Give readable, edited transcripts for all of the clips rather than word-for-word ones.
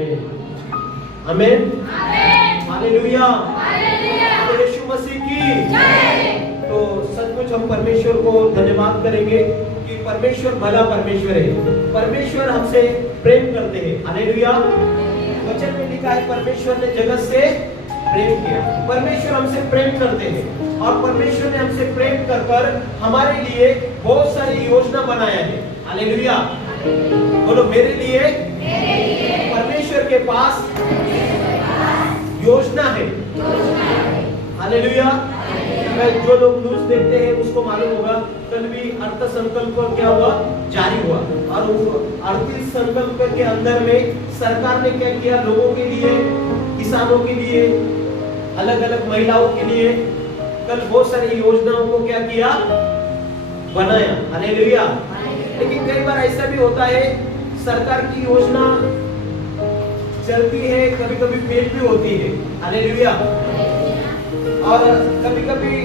आमेन, hallelujah, यीशु मसीह की जय। तो सचमुच हम परमेश्वर को धन्यवाद करेंगे कि परमेश्वर भला परमेश्वर है। परमेश्वर हमसे प्रेम करते हैं। हालेलुया। वचन में लिखा है परमेश्वर ने जगत से प्रेम किया। परमेश्वर हमसे प्रेम करते हैं और परमेश्वर ने हमसे प्रेम कर कर हमारे लिए बहुत सारी योजना बनाया है। हालेलुया। बोलो मेरे लिए परमेश्वर के पास योजना है। हालेलुया। जो लोग न्यूज़ देखते हैं उसको मालूम होगा कल भी अर्थ संकल्प क्या हुआ, जारी हुआ और अर्थी संकल्प के अंदर में सरकार ने क्या किया, लोगों के लिए, किसानों के लिए, अलग अलग महिलाओं के लिए कल बहुत सारी योजनाओं को क्या किया, बनाया। हालेलुया। लेकिन कई बार ऐसा भी होता है सरकार की योजना चलती है, कभी कभी फेल भी होती है। हालेलुया। और कभी कभी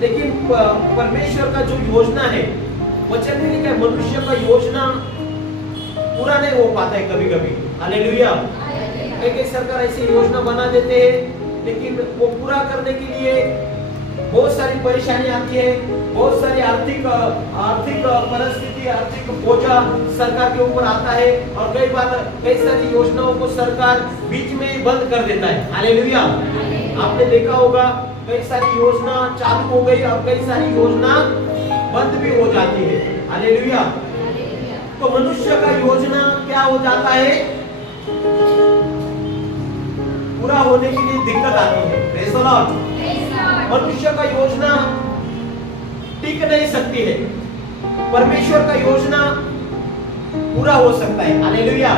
लेकिन परमेश्वर का जो योजना है, वचन में लिखा है मनुष्य का योजना पूरा नहीं हो पाता है कभी कभी। हालेलुया। एक सरकार ऐसी योजना बना देते हैं लेकिन वो पूरा करने के लिए बहुत सारी परेशानी आती है, बहुत सारी आर्थिक परिस्थिति, आर्थिक बोझा सरकार के ऊपर आता है और कई बार कई सारी योजनाओं को सरकार बीच में ही बंद कर देता है। हालेलुया। आपने देखा होगा कई सारी योजना चालू हो गई और कई सारी योजना बंद भी हो जाती है। हालेलुया। तो मनुष्य का योजना क्या हो जाता है, पूरा होने के लिए दिक्कत आती है। Praise the Lord. मनुष्य का योजना टिक नहीं सकती है, परमेश्वर का योजना पूरा हो सकता है। हालेलुया।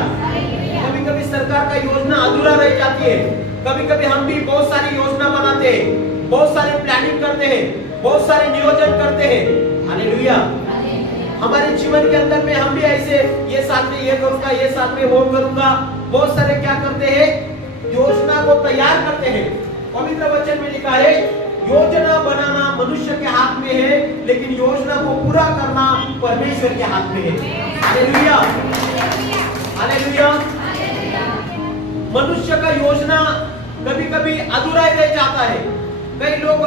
कभी कभी सरकार का योजना अधूरा रह जाती है, कभी कभी हम भी बहुत सारी योजना बनाते हैं, बहुत सारी प्लानिंग करते हैं, बहुत सारे नियोजन करते हैं। हालेलुया। हमारे जीवन के अंदर में हम भी ऐसे ये साथ में ये करूंगा, ये साथ में वो करूंगा, बहुत सारे क्या करते हैं, योजना को तैयार करते हैं। पवित्र वचन में लिखा है योजना बनाना मनुष्य के हाथ में है लेकिन योजना को पूरा करना परमेश्वर के हाथ में है। हालेलुया। हालेलुया। मनुष्य का योजना कभी कभी अधूरा ही रह जाता है। कई लोग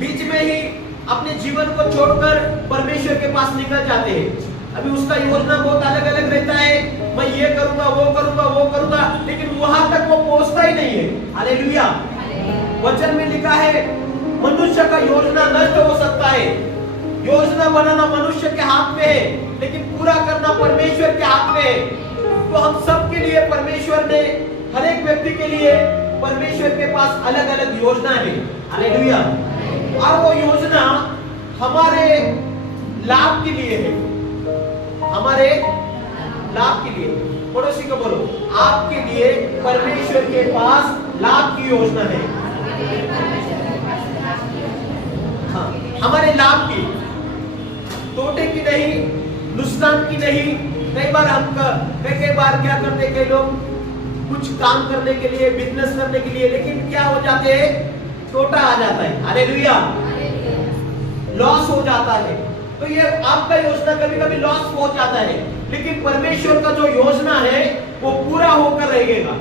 बीच में ही अपने जीवन को छोड़कर परमेश्वर के पास निकल जाते हैं। अभी उसका योजना बहुत अलग अलग रहता है, मैं ये करूंगा, वो करूंगा, वो करूंगा, लेकिन वहां तक वो पहुंचता ही नहीं है। हालेलुया। वचन में लिखा है मनुष्य का योजना नष्ट हो सकता है, योजना बनाना मनुष्य के हाथ में है लेकिन पूरा करना परमेश्वर के हाथ में है। तो हम सब के लिए परमेश्वर ने, हर एक व्यक्ति के लिए परमेश्वर के पास अलग अलग योजना है। हालेलुया। और वो योजना हमारे लाभ के लिए है, हमारे लाभ के लिए। पड़ोसी को बोलो आपके लिए परमेश्वर के पास लाभ की योजना है। हाँ, हमारे लाभ की, तोटे की नहीं, नुकसान की नहीं। कई बार हम कई बार क्या करते, कई लोग कुछ काम करने के लिए, बिजनेस करने के लिए, लेकिन क्या हो जाते हैं, तोटा आ जाता है। हालेलुया। लॉस हो जाता है। तो ये आपका योजना कभी कभी लॉस हो जाता है लेकिन परमेश्वर का जो योजना है वो पूरा होकर रहेगा।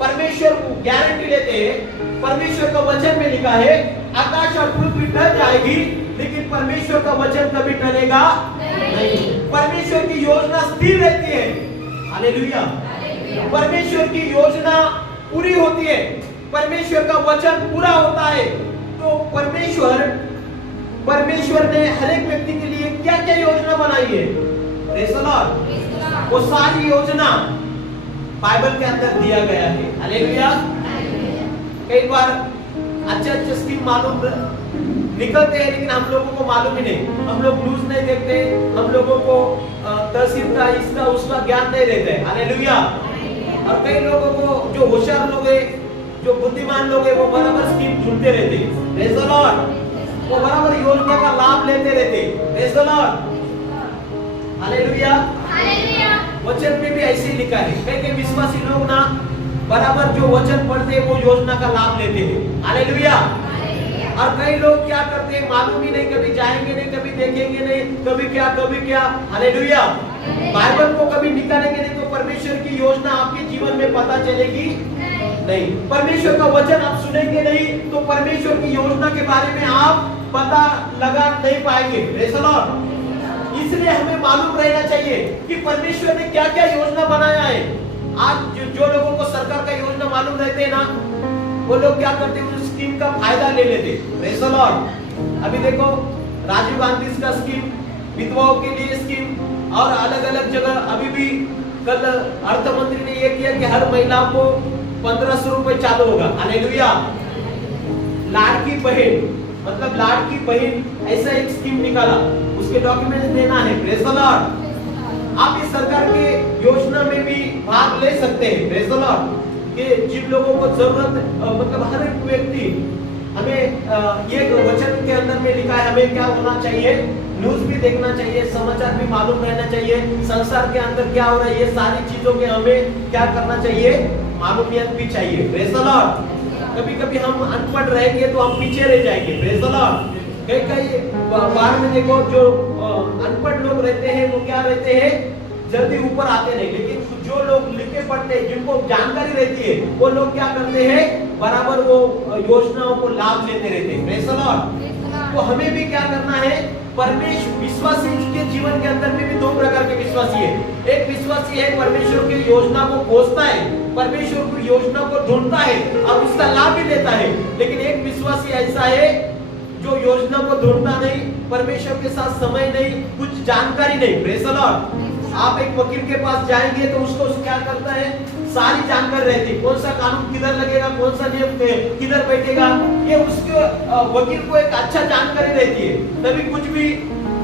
परमेश्वर गारंटी लेते हैं। परमेश्वर का वचन में लिखा है आकाश और पृथ्वी टल जाएगी लेकिन परमेश्वर का वचन कभी टलेगा नहीं। परमेश्वर की योजना स्थिर रहती है। हालेलुया। परमेश्वर की योजना पूरी होती है, परमेश्वर का वचन पूरा होता है। तो परमेश्वर ने हर एक व्यक्ति के लिए क्या क्या योजना बनाई है, प्रेज़ द लॉर्ड, वो सारी योजना बाइबल के अंदर दिया गया है। हालेलुया। कई बार अच्छे स्कीम मालूम निकलते हैं लेकिन हम लोगों को मालूम ही नहीं, हम लोग न्यूज़ नहीं देखते, हम लोगों को तहसील का इसका उसका ज्ञान नहीं रहता है। हालेलुया। और कई लोगों को, जो होशियार लोग हैं, जो बुद्धिमान लोग हैं, वो बराबर स्कीम ढूंढते रहते हैं। Praise the Lord. वो बराबर योजना का लाभ लेते रहते। Praise the Lord. Hallelujah. Hallelujah. वचन में भी ऐसे ही लिखा है, कई विश्वासी लोग ना बराबर जो वचन पढ़ते हैं वो योजना का लाभ लेते हैं। हालेलुया। और कई लोग क्या करते हैं मालूम ही नहीं, कभी जाएंगे नहीं, कभी देखेंगे नहीं, कभी क्या। हालेलुया। बाइबल को कभी निकालेंगे नहीं तो परमेश्वर की योजना आपके जीवन में पता चलेगी नहीं। परमेश्वर का वचन आप सुनेंगे नहीं तो परमेश्वर की योजना के बारे में आप पता लगा नहीं पाएंगे। Praise the Lord. इसलिए हमें मालूम रहना चाहिए कि परमेश्वर ने क्या क्या योजना बनाया है। आज जो लोगों को सरकार का योजना मालूम रहते हैं ना, वो लोग क्या करते हैं, उस स्कीम का फायदा ले लेते। Praise the Lord. अभी देखो राजीव गांधी का स्कीम, विधवाओं के लिए स्कीम और अलग अलग जगह। अभी भी कल अर्थ मंत्री ने यह किया कि हर महिला को 1500 रुपए चालू होगा। हालेलुया। लाड़की बहन मतलब लाड़की बहन ऐसा एक स्कीम निकाला, उसके डॉक्यूमेंट्स देना है। Praise the Lord. आप इस सरकार के योजना में भी भाग ले सकते हैं। Praise the Lord. कि जिन लोगों को जरूरत मतलब हर एक व्यक्ति, हमें ये वचन के अंदर में लिखा है हमें क्या होना चाहिए, न्यूज भी देखना चाहिए, समाचार भी मालूम रहना चाहिए, संसार के अंदर क्या हो रहा है, ये सारी चीजों के हमें क्या करना चाहिए, मालूमियत भी चाहिए। Praise the Lord. कभी कभी हम अनपढ़ रहेंगे तो हम पीछे रह जाएंगे। Praise the Lord. कई कई बार में देखो जो अनपढ़ लोग रहते हैं वो क्या रहते हैं, जल्दी ऊपर आते नहीं, लेकिन जो लोग लिखे पढ़ते हैं, जिनको जानकारी रहती है, वो लोग क्या करते हैं, बराबर वो योजनाओं को लाभ लेते रहते हैं। Praise the Lord. तो हमें भी क्या करना है, परमेश्वर विश्वासी के जीवन के अंदर में भी दो प्रकार के विश्वासी है। एक विश्वासी है परमेश्वर की योजना को खोजता है, परमेश्वर की योजना को ढूंढता है और उसका लाभ भी लेता है। लेकिन एक विश्वासी ऐसा है जो योजना को ढूंढता नहीं, परमेश्वर के साथ समय नहीं, कुछ जानकारी नहीं। Praise the Lord. आप एक वकील के पास जाएंगे तो उसको क्या करता है, सारी जानकारी रहती है, कौन सा कानून किधर लगेगा, कौन सा नियम किधर बैठेगा, ये उसके वकील को एक अच्छा जानकारी रहती है। तभी कुछ भी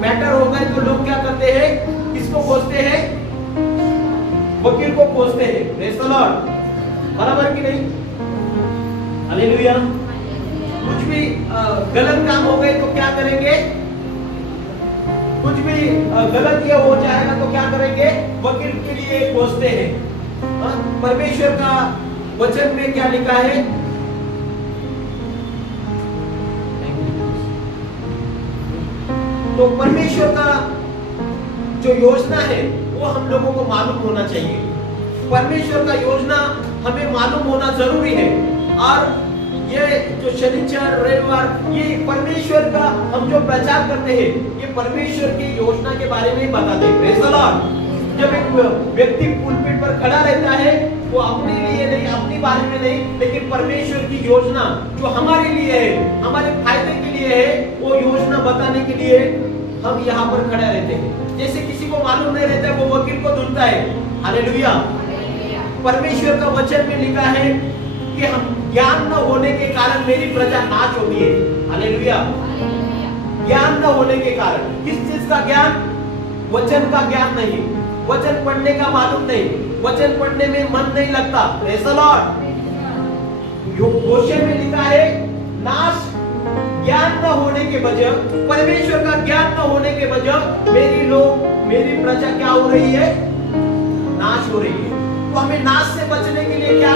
मैटर होगा तो लोग क्या करते हैं, किसको खोजते हैं, वकील को खोजते हैं। Praise the Lord. बराबर कि नहीं? हालेलुया। कुछ भी गलत काम हो गए तो क्या करेंगे, कुछ भी गलत ये हो जाएगा तो क्या करेंगे, वकील के लिए खोजते हैं। परमेश्वर का वचन में क्या लिखा है, तो परमेश्वर का जो योजना है वो हम लोगों को मालूम होना चाहिए। परमेश्वर का योजना हमें मालूम होना जरूरी है। और ये जो शनिचर रविवार, ये परमेश्वर का हम जो प्रचार करते हैं, ये परमेश्वर की योजना के बारे में बताते हैं। Praise the Lord. जब एक व्यक्ति पुलपिट पर खड़ा रहता है, वो अपने लिए नहीं, अपनी बारे में नहीं, लेकिन परमेश्वर की योजना जो हमारे लिए है, हमारे फायदे के लिए है, वो योजना बताने के लिए हम यहाँ पर खड़े रहते हैं। जैसे किसी को मालूम नहीं रहता है, वो वकील को ढूंढता है। हालेलुया। परमेश्वर का वचन में लिखा है कि हम ज्ञान न होने के कारण मेरी प्रजा नाश होती है। हालेलुया। ज्ञान न होने के कारण, किस चीज का ज्ञान, वचन का ज्ञान नहीं, वचन पढ़ने का मालूम नहीं, वचन पढ़ने में मन नहीं लगता। Praise the Lord. होशे में लिखा है नाश ज्ञान न होने के वजह, परमेश्वर का ज्ञान न होने के वजह मेरी प्रजा क्या हो रही है, नाश हो रही है। तो हमें नाश से बचने के लिए क्या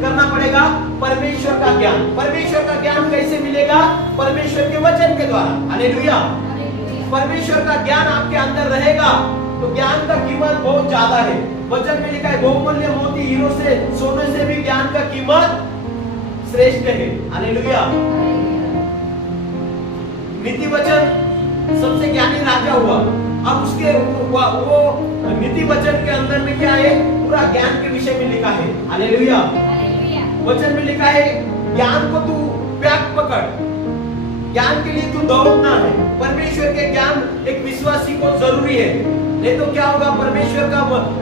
करना पड़ेगा, परमेश्वर का ज्ञान। परमेश्वर का ज्ञान कैसे मिलेगा, परमेश्वर के वचन के द्वारा। हालेलुया। परमेश्वर का ज्ञान आपके अंदर रहेगा तो ज्ञान का कीमत बहुत ज्यादा है। वचन में लिखा है बहुमूल्य मोती हीरो से, सोने से भी ज्ञान का कीमत श्रेष्ठ है। हालेलुया। नीति वचन सबसे ज्ञानी राजा हुआ, अब उसके वो नीति वचन के अंदर में क्या है, पूरा ज्ञान के विषय में लिखा है। हालेलुया। वचन में लिखा है ज्ञान को तू प्याक पकड़, ज्ञान के लिए तू दौड़ना है। परमेश्वर के ज्ञान एक विश्वासी को जरूरी है, नहीं तो क्या होगा, परमेश्वर का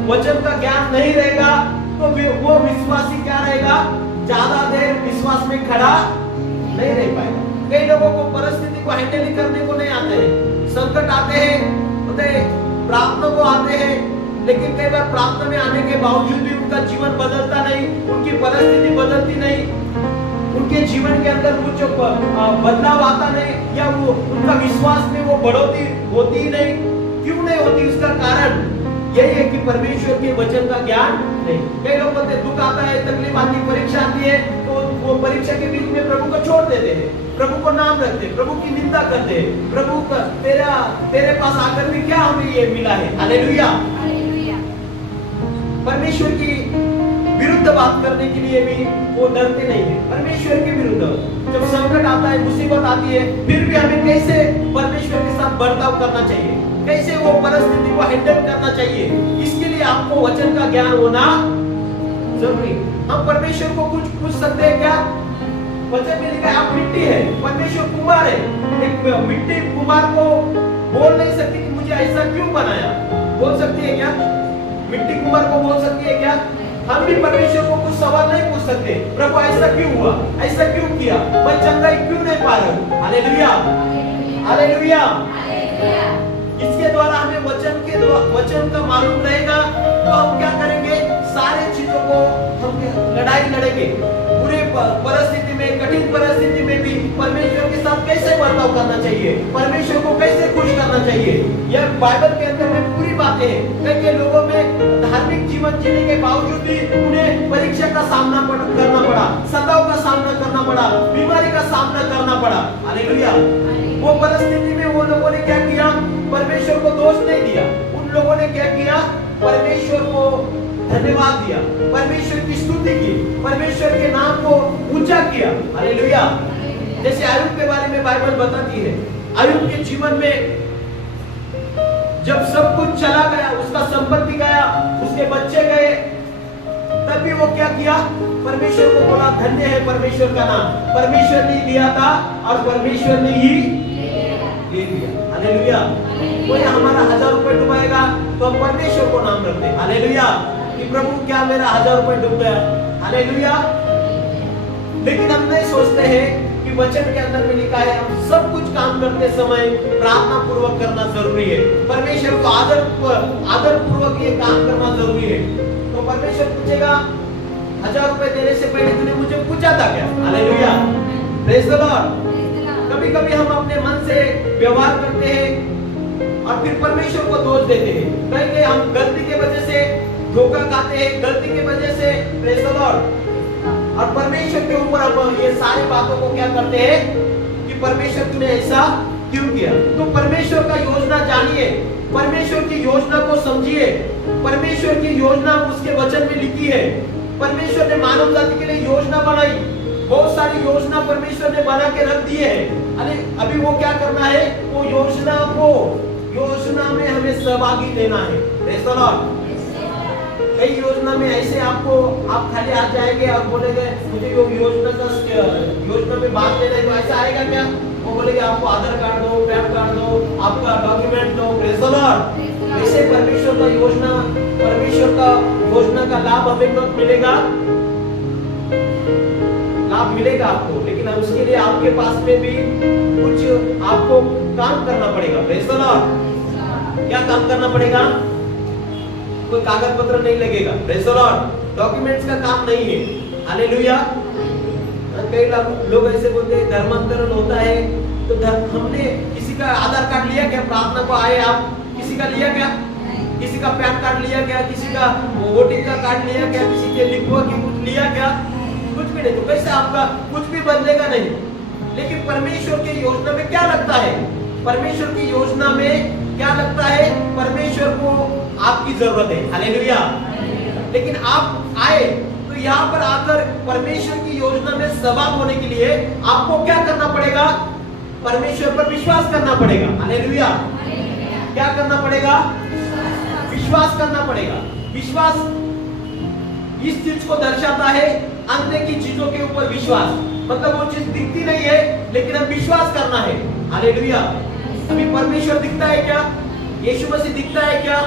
वचन का ज्ञान नहीं रहेगा तो वो विश्वासी क्या रहेगा, ज्यादा देर विश्वास में खड़ा नहीं रह पाएगा। कई लोगों को परिस्थिति को हैंडल करने को नहीं आते हैं, संकट आते हैं, प्रार्थना को आते हैं, लेकिन कई बार प्रार्थना में आने के बावजूद भी उनका जीवन बदलता नहीं, उनकी परिस्थिति बदलती नहीं, उनके जीवन के अंदर कुछ बदलाव आता नहीं, या वो उनका विश्वास में वो बढ़ोतरी होती ही नहीं। क्यों नहीं होती, उसका कारण यही है कि परमेश्वर के वचन का ज्ञान नहीं। कई लोग दुख आता है, तकलीफ आती है, परीक्षा आती है, तो वो परीक्षा के बीच में प्रभु को छोड़ देते हैं। प्रभु को नाम रखते हैं, प्रभु की निंदा करते हैं, प्रभु का तेरे पास आकर भी क्या हमें ये मिला है। हालेलुया। परमेश्वर की विरुद्ध बात करने के लिए भी वो डरते नहीं है। परमेश्वर के विरुद्ध जब संकट आता है, मुसीबत आती है, फिर भी हमें कैसे परमेश्वर के साथ बर्ताव करना चाहिए, कैसे वो परिस्थिति को हैंडल करना चाहिए, इसके लिए आपको वचन का ज्ञान होना जरूरी। हम परमेश्वर को कुछ पूछ सकते हैं क्या? वचन में लिखा है आप मिट्टी है, परमेश्वर कुम्हार है। एक मिट्टी कुम्हार को बोल नहीं सकती कि मुझे ऐसा क्यों बनाया। बोल सकती है क्या? मिट्टी कुम्हार को बोल सकती है क्या? हम भी परमेश्वर को कुछ सवाल नहीं पूछ सकते, प्रभु ऐसा क्यों हुआ, ऐसा क्यों किया, मैं चंगाई क्यों नहीं पा रहा हूं। Hallelujah, hallelujah. इसके द्वारा हमें वचन का मालूम रहेगा, तो हम क्या करेंगे, सारे चीजों को हम लड़ाई लड़ेंगे। पूरे परिस्थिति में, कठिन परिस्थिति में भी परमेश्वर के साथ कैसे बर्ताव करना चाहिए, परमेश्वर को कैसे खुश करना चाहिए, यह बाइबल के अंदर में पूरी बातें हैं। कई लोगों में धार्मिक जीवन जीने के बावजूद भी उन्हें परीक्षा का सामना करना पड़ा, सताव का सामना करना पड़ा, बीमारी का सामना करना पड़ा। हालेलुया। वो परिस्थिति में वो लोगों ने क्या किया, परमेश्वर को दोष नहीं दिया। उन लोगों ने क्या किया, परमेश्वर को धन्यवाद दिया, परमेश्वर की स्तुति की, परमेश्वर के नाम को ऊंचा किया। हालेलुया। जैसे अय्यूब के बारे में बाइबल बताती है, अय्यूब के जीवन में जब सब कुछ चला गया, उसका संपत्ति गया, उसके बच्चे गए, तब भी वो क्या किया, परमेश्वर को बोला धन्य है परमेश्वर का नाम। परमेश्वर ने दिया था और परमेश्वर ने ही दे दिया। हालेलुया। कोई हमारा 1000 रुपए डुबाएगा तो हम परमेश्वर को नाम रखते हैं। हालेलुया। कि प्रभु क्या मेरा 1000 रुपए डूब गया। हालेलुया। लेकिन हम नहीं सोचते हैं कि वचन के अंदर में लिखा है हम सब कुछ काम करते समय प्रार्थना पूर्वक करना जरूरी है, परमेश्वर को आदर पूर्वक ये काम करना जरूरी है। तो परमेश्वर पूछेगा 1000 रुपए देने से पहले तूने मुझे पूछा था क्या। हालेलुया। Praise the Lord. कभी कभी हम अपने मन से व्यवहार करते हैं और फिर परमेश्वर को दोष देते हैं, कहेंगे हम गलती के वजह से धोखा खाते हैं, गलती की वजह से, प्रेज द लॉर्ड। और परमेश्वर के ऊपर हम ये सारी बातों को क्या करते हैं कि परमेश्वर तूने ऐसा क्यों किया। तो परमेश्वर का योजना जानिए, परमेश्वर की योजना को समझिए। परमेश्वर की योजना उसके वचन में लिखी है। परमेश्वर ने मानव जाति के लिए योजना बनाई, बहुत सारी योजना परमेश्वर ने बना के रख दी है। अभी वो क्या करना है, वो योजना में हमें सहभागी लेना है। Praise the Lord. कई योजना में ऐसे आप खाली आ जाएंगे और बोलेंगे मुझे योजना में भाग लेना है, तो ऐसा आएगा क्या? वो बोलेंगे आपको आधार कार्ड दो, पैन कार्ड दो, आपका डॉक्यूमेंट दो। Praise the Lord. ऐसे परमेश्वर का योजना का लाभ हमें कब मिलेगा? लाभ मिलेगा आपको, लेकिन उसके लिए आपके पास में भी कुछ आपको काम करना पड़ेगा। Praise the Lord. क्या काम करना पड़ेगा? कोई कागज पत्र नहीं लगेगा। Praise the Lord. डॉक्यूमेंट्स का काम नहीं है। हालेलुया। कई लोग ऐसे बोलते हैं धर्मांतरण होता है, तो हमने किसी का आधार कार्ड लिया क्या? प्रार्थना को आए आप, किसी का लिया क्या? किसी का पैन कार्ड लिया क्या? किसी का वोटिंग का कार्ड लिया क्या? किसी के लिखवा की कुछ लिया क्या? कुछ भी नहीं। तो कैसे आपका कुछ भी बदलेगा नहीं। लेकिन परमेश्वर की योजना में क्या लगता है? परमेश्वर की योजना में क्या लगता है? परमेश्वर को आपकी जरूरत है। हालेलुया। लेकिन आप आए तो यहाँ पर आकर परमेश्वर की योजना में सहभागी होने के लिए आपको क्या करना पड़ेगा? परमेश्वर पर विश्वास करना पड़ेगा। हालेलुया। क्या करना पड़ेगा? विश्वास करना पड़ेगा। विश्वास इस चीज को दर्शाता है, अंदर की चीजों के ऊपर विश्वास। मतलब वो चीज दिखती नहीं है, लेकिन अब विश्वास करना है। हालेलुया। अभी परमेश्वर दिखता है क्या? यीशु मसीह दिखता है क्या?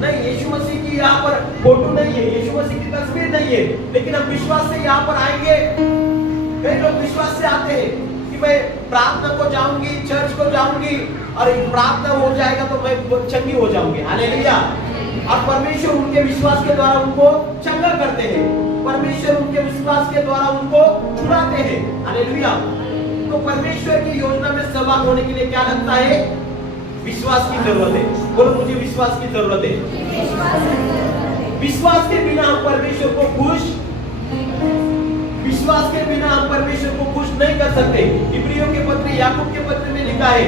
नहीं। यीशु मसीह की यहाँ पर फोटो नहीं है, यीशु मसीह की तस्वीर नहीं है, लेकिन हम विश्वास से यहाँ पर आएंगे। कई लोग विश्वास से आते हैं कि मैं प्रार्थना को जाऊंगी, चर्च को जाऊंगी और प्रार्थना हो जाएगा तो मैं चंगी हो जाऊंगी। हालेलुया। और परमेश्वर उनके विश्वास के द्वारा उनको चंगा करते हैं, परमेश्वर उनके विश्वास के द्वारा उनको छुड़ाते हैं। हालेलुया। तो परमेश्वर की योजना में सहभागी होने के लिए क्या लगता है? विश्वास की जरूरत है। बोलो मुझे विश्वास की जरूरत है। विश्वास के बिना हम परमेश्वर को खुश विश्वास के बिना हम परमेश्वर को खुश नहीं कर सकते। इब्रियों के पत्र, याकूब के पत्र में लिखा है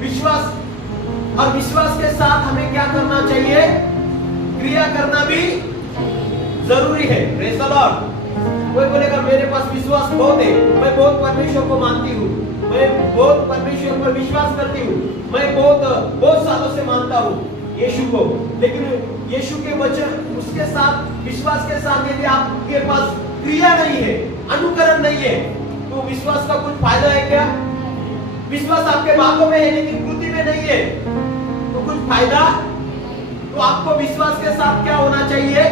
विश्वास, और विश्वास के साथ हमें क्या करना चाहिए? क्रिया करना भी जरूरी है। Praise the Lord. कोई बोलेगा मेरे पास विश्वास बहुत है, मैं बहुत परमेश्वर को मानती हूँ, मैं बहुत परमेश्वर पर विश्वास करती हूँ, मैं बहुत सालों से मानता हूँ यीशु को, लेकिन यीशु के वचन उसके साथ, विश्वास के साथ यदि आपके पास क्रिया नहीं है, अनुकरण नहीं है, तो विश्वास का कुछ फायदा है क्या? विश्वास आपके बातों में है लेकिन कृति में नहीं है, तो कुछ फायदा? तो आपको विश्वास के साथ क्या होना चाहिए?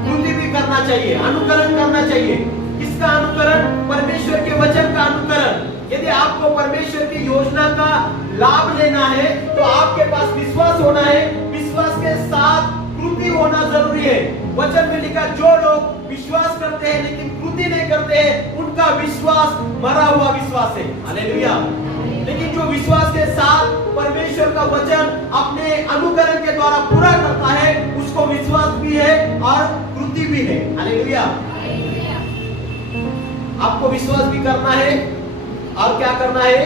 कृति भी करना चाहिए, अनुकरण करना चाहिए। किसका अनुकरण? परमेश्वर के वचन का अनुकरण। यदि आपको परमेश्वर की योजना का लाभ लेना है तो आपके पास विश्वास होना है, विश्वास के साथ कृति होना जरूरी है। वचन में लिखा जो लोग विश्वास करते हैं लेकिन कृति नहीं करते हैं, उनका विश्वास मरा हुआ विश्वास है। हालेलुया। लेकिन जो विश्वास के साथ परमेश्वर का वचन अपने अनुकरण के द्वारा पूरा करता है, उसको विश्वास भी है और कृति भी है। हालेलुया। आपको विश्वास भी करना है और क्या करना है?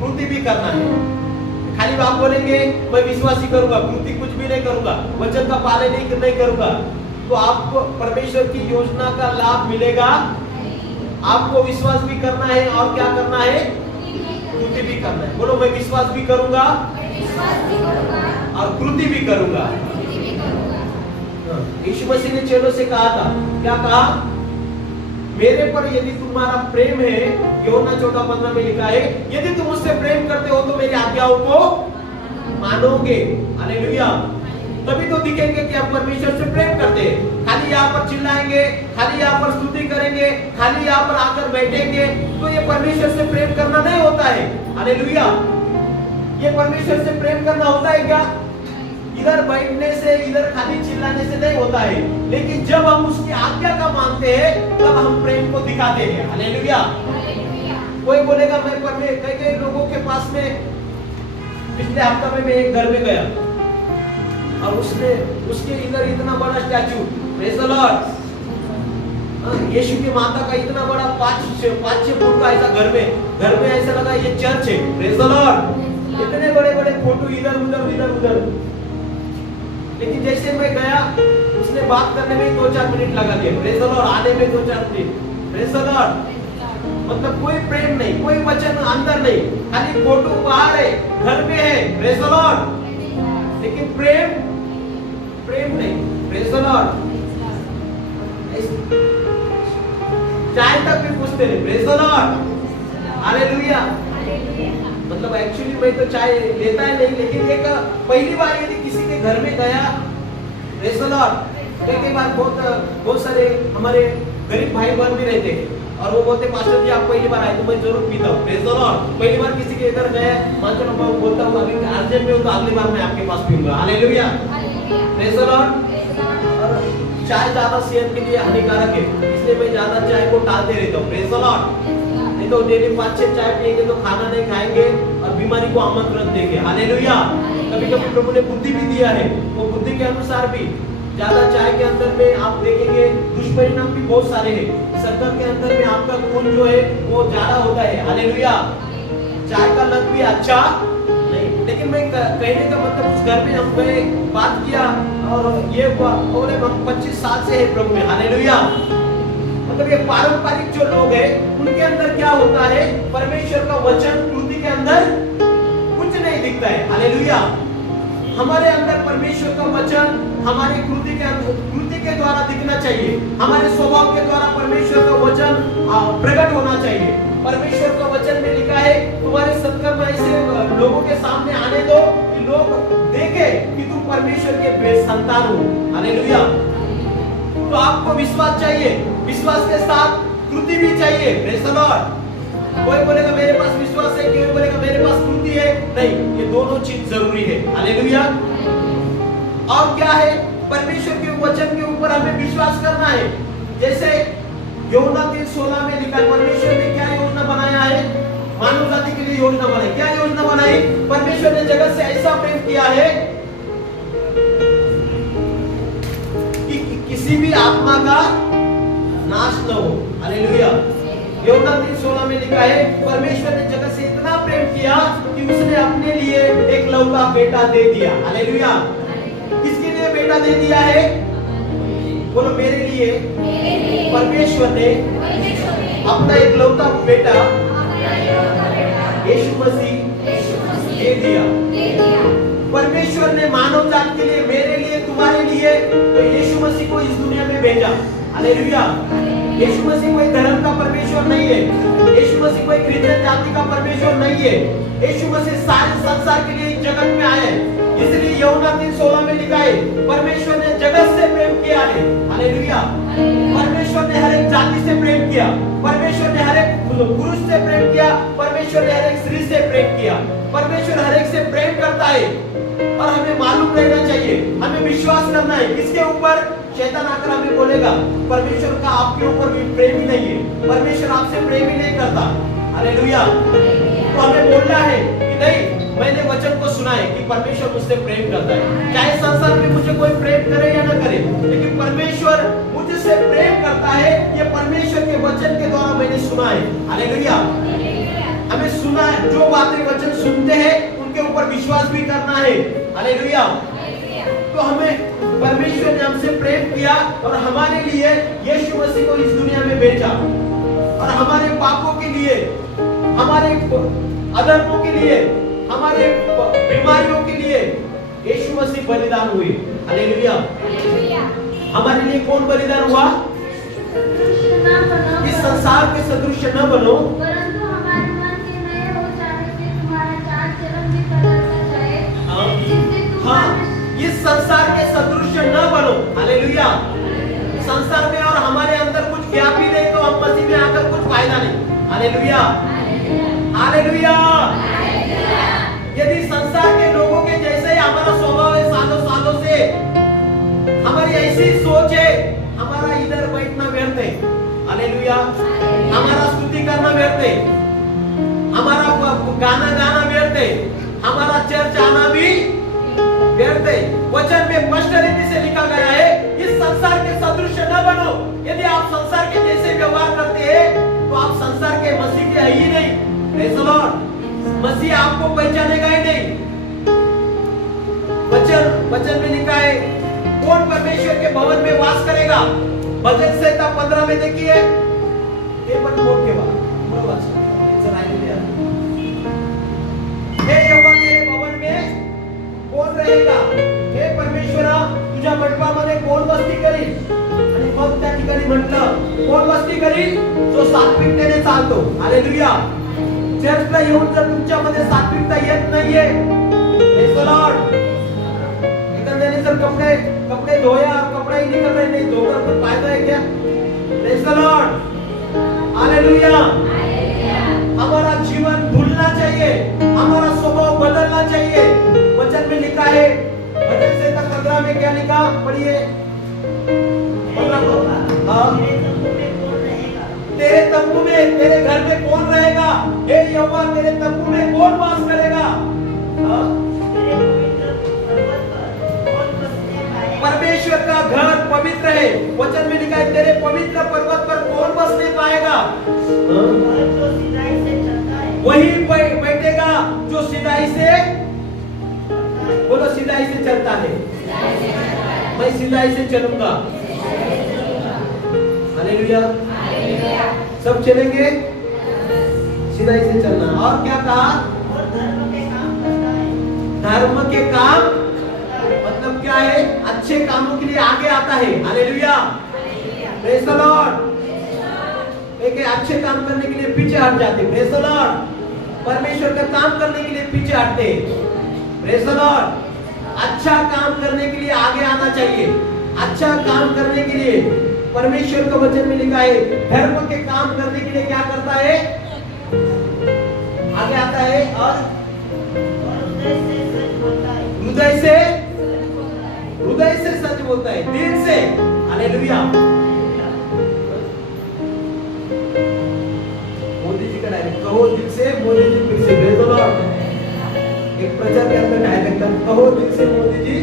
कृति भी करना है। खाली आप बोलेंगे मैं विश्वास ही करूंगा, कृति कुछ भी नहीं करूंगा, वचन का पालन नहीं करूंगा, तो आपको परमेश्वर की योजना का लाभ मिलेगा? आपको विश्वास भी करना है और क्या करना है? कृति भी करना है। बोलो मैं विश्वास भी करूंगा और कृति भी करूंगा। यीशु मसीह ने चेलों से कहा था, क्या कहा? मेरे पर यदि तुम्हारा प्रेम है, यूहन्ना 14:15 में लिखा है, यदि तुम मुझसे प्रेम करते हो तो मेरी आज्ञाओं को मानोगे। हालेलुया। तभी तो दिखेंगे कि आप परमेश्वर से प्रेम करते हैं। खाली यहाँ पर चिल्लाएंगे, खाली यहाँ पर स्तुति करेंगे, खाली यहाँ पर आकर बैठेंगे, तो ये परमेश्वर से प्रेम करना नहीं होता है। हालेलुया। ये परमेश्वर से प्रेम करना होता है क्या? इधर बैठने से, इधर खाली चिल्लाने से नहीं होता है, लेकिन जब हम उसकी आज्ञा का मानते हैं तब हम प्रेम को दिखाते हैं। हालेलुया। कोई बोलेगा मैं कई लोगों के पास में, पिछले हफ्ता में मैं एक घर में गया और उसके इधर इतना बड़ा स्टैचू, प्रेज़ द लॉर्ड, यीशु की माता का इतना बड़ा 5-6 फुट का ऐसा घर में ऐसा लगा ये चर्च है। Praise the Lord. इतने बड़े बड़े फोटो इधर उधर। लेकिन जैसे मैं गया, उसने बात करने में 2-4 मिनट लगा दिया, प्रेज़ द लॉर्ड, आने में 2-4 मिनट, प्रेज़ द लॉर्ड। मतलब कोई प्रेम नहीं, कोई वचन अंदर नहीं, खाली फोटो बाहर है, घर में है, प्रेज़ द लॉर्ड, लेकिन प्रेम नहीं, प्रेज़ द लॉर्ड। चाय तक भी पूछते नहीं, प्रेज़ द लॉर्ड। हालेलुया। मतलब एक्चुअली मैं तो चाय लेता है नहीं, लेकिन एक पहली बार यदि किसी के घर में गया, प्रेज़ द लॉर्ड, कई बार बहुत सारे हमारे गरीब भाई बहन भी रहते हैं और वो बोलते पास्टर जी आप पहली बार आए तो मैं जरूर पीता हूँ। Praise the Lord. पहली बार किसी के घर गए, मानो मैं बोलता हूँ अभी अर्जेंट में हो तो अगली बार मैं आपके पास पीऊंगा। हालेलुया। Praise the Lord. चाय ज्यादा सेहत के लिए हानिकारक है, इसलिए मैं ज्यादा चाय को टालते रहता हूँ। Praise the Lord. नहीं तो डेली 5-6 चाय पिएंगे तो खाना नहीं खाएंगे और बीमारी को आमंत्रण देंगे। हालेलुया। कभी कभी प्रभु ने बुद्धि भी दिया है, वो बुद्धि के अनुसार भी ज्यादा चाय के अंदर में आप देखेंगे दुष्परिणाम भी बहुत सारे हैं। शक्कर के अंदर में आपका खून जो है वो ज्यादा होता है। हालेलुया। चाय का लत भी अच्छा नहीं, लेकिन मैं कहने का मतलब उस घर में हम गए, बात किया और ये बोले हम 25 साल से है प्रभु में। हालेलुया। मतलब ये पारंपरिक जो लोग हैं उनके अंदर क्या होता है? परमेश्वर का वचन कृति के अंदर कुछ नहीं दिखता है। हालेलुया। हमारे अंदर परमेश्वर का वचन हमारी कृति के द्वारा दिखना चाहिए, हमारे स्वभाव के द्वारा परमेश्वर का वचन प्रकट होना चाहिए। परमेश्वर का वचन में लिखा है तुम्हारे सत्कर्म ऐसे लोगों के सामने आने दो कि लोग देखे कि तुम परमेश्वर के संतान हो। हालेलुया। तो आपको विश्वास चाहिए, विश्वास के साथ कृति भी चाहिए। Praise the Lord. कोई बोलेगा मेरे पास विश्वास है, कोई बोलेगा मेरे पास कृति है, नहीं, ये दोनों चीज जरूरी है। हालेलुया। और क्या है? परमेश्वर के वचन के ऊपर हमें विश्वास करना है। जैसे यूहन्ना 3:16 में लिखा है, परमेश्वर ने क्या योजना बनाया है? मानव जाति के लिए योजना बनाई। क्या योजना बनाई? परमेश्वर ने जगत से ऐसा प्रेम किया है कि किसी भी आत्मा का नाश न हो। हालेलुया। यूहन्ना 3:16 में लिखा है, परमेश्वर ने जगत से इतना प्रेम किया कि उसने अपने लिए एक लौता बेटा दे दिया। हालेलुया। किसके लिए बेटा दे दिया है? बोलो मेरे लिए परमेश्वर ने अपना एक लौता बेटा यीशु मसीह दे दिया। परमेश्वर ने मानव जात के लिए, मेरे लिए, तुम्हारे लिए तो यीशु मसीह को इस दुनिया में भेजा। हालेलुया। यीशु मसीह कोई धर्म का परमेश्वर नहीं है। यीशु मसीह कोई क्रिश्चियन जाति का परमेश्वर नहीं है। यीशु मसीह सारे संसार के लिए जगत में आए। इसलिए यूहन्ना 3:16 में लिखा है, परमेश्वर ने जगत से प्रेम किया है। हालेलुया। परमेश्वर ने हर एक जाति से प्रेम किया। परमेश्वर ने हर एक पुरुष से प्रेम किया। परमेश्वर ने हर एक स्त्री से प्रेम किया। परमेश्वर हर एक से प्रेम करता है और हमें मालूम रहना चाहिए, हमें विश्वास करना है। किसके ऊपर? शैतान आकर हमें बोलेगा परमेश्वर का आपके ऊपर भी प्रेम ही नहीं है, परमेश्वर आपसे प्रेम ही नहीं करता। हालेलुया। तो हमें बोलना है कि नहीं, मैंने वचन को सुना है कि परमेश्वर मुझसे प्रेम करता है। चाहे संसार में मुझे कोई प्रेम करे या ना करे, लेकिन परमेश्वर मुझसे प्रेम करता है। ये परमेश्वर के वचन के द्वारा मैंने सुना है। हालेलुया। हमें सुना है, जो बातें वचन सुनते हैं उनके ऊपर विश्वास भी करना है। हालेलुया। तो हमें परमेश्वर ने हमसे प्रेम किया और हमारे लिए यीशु मसीह को इस दुनिया में भेजा और हमारे पापों के लिए, हमारे अधर्मों के लिए, हमारे बीमारियों के लिए यीशु मसीह बलिदान हुए। हालेलुया। हमारे लिए कौन बलिदान हुआ? इस संसार के सदृश न बनो, परंतु हमारे मन के नए हो जाने से तुम्हारा चाल चलन भी बदलना चाहिए, जिससे तुम इस संसार के सदृश न बनो। हालेलुया। संसार में और हमारे अंदर कुछ गैप ही नहीं तो हम मसीह में आकर कुछ फायदा नहीं। हालेलुया। हालेलुया। यदि संसार के लोगों के जैसे ही हमारा स्वभाव है, सालों सालों से हमारी ऐसी सोच है, हमारा इधर बैठना व्यर्थ है। हालेलुया। हमारा स्तुति करना व्यर्थ है, हमारा गाना गाना व्यर्थ है, हमारा चर्च आना भी व्यर्थ है। वचन में स्पष्ट रीति से लिखा गया है, इस संसार के सदृश न बनो। यदि आप संसार के जैसे व्यवहार करते हैं तो आप संसार के मसीह के है ही नहीं। Praise the Lord. मसीह आपको पहचानेगा ही नहीं। वचन में लिखा है, कौन परमेश्वर के भवन में वास करेगा? भजन संहिता 15 में देखिए, हे बोल के बाद हे यहोवा तेरे भवन में कोण रहेगा? हे परमेश्वरा, तुझ्या मंडपामध्ये कोण वस्ती करील? आणि मग त्या ठिकाणी म्हटलं, कोण वस्ती करील? जो सात्विकतेने चालतो। हालेलुया। चर्चला येऊन जर तुमच्यामध्ये सात्विकता येत नाहीये, प्रेज द लॉर्ड, एखाद्याने जर कपड़े धोया और कपड़ा ही निकल रहे नहीं, धोकर कुछ फायदा है क्या? Praise the Lord. हालेलुया। हमारा जीवन भूलना चाहिए, हमारा स्वभाव बदलना चाहिए। वचन में लिखा है, वचन संहिता 15 में क्या लिखा? पढ़िए। तेरे तंबू में, तेरे घर में कौन रहेगा? हे यहोवा, तेरे तंबू में कौन वास करेगा? परमेश्वर का घर पवित्र है। वचन में लिखा है, तेरे पवित्र पर्वत पर कौन बसने पाएगा? वही बैठेगा जो सिधाई से, बोलो सिधाई से चलता है। मैं सिधाई से चलूंगा। हालेलुया। सब चलेंगे, सिधाई से चलना। और क्या कहा? धर्म के काम मतलब क्या है? अच्छे कामों के लिए आगे आता है। हालेलुया। Praise the Lord. एक अच्छे काम करने के लिए पीछे हट जाते। Praise the Lord. परमेश्वर का काम करने के लिए पीछे हटते। Praise the Lord. अच्छा काम करने के लिए आगे आना चाहिए। अच्छा काम करने के लिए परमेश्वर का वचन में लिखा है, धर्म के काम करने के लिए क्या करता है? आगे आता है और हृदय से सच बोलता है, दिल से। हालेलुया। मोदी जी का डायरेक्ट कहो दिल से, मोदी जी फिर से। Praise the Lord. एक प्रचार के अंदर डायरेक्ट कहो दिल से मोदी जी,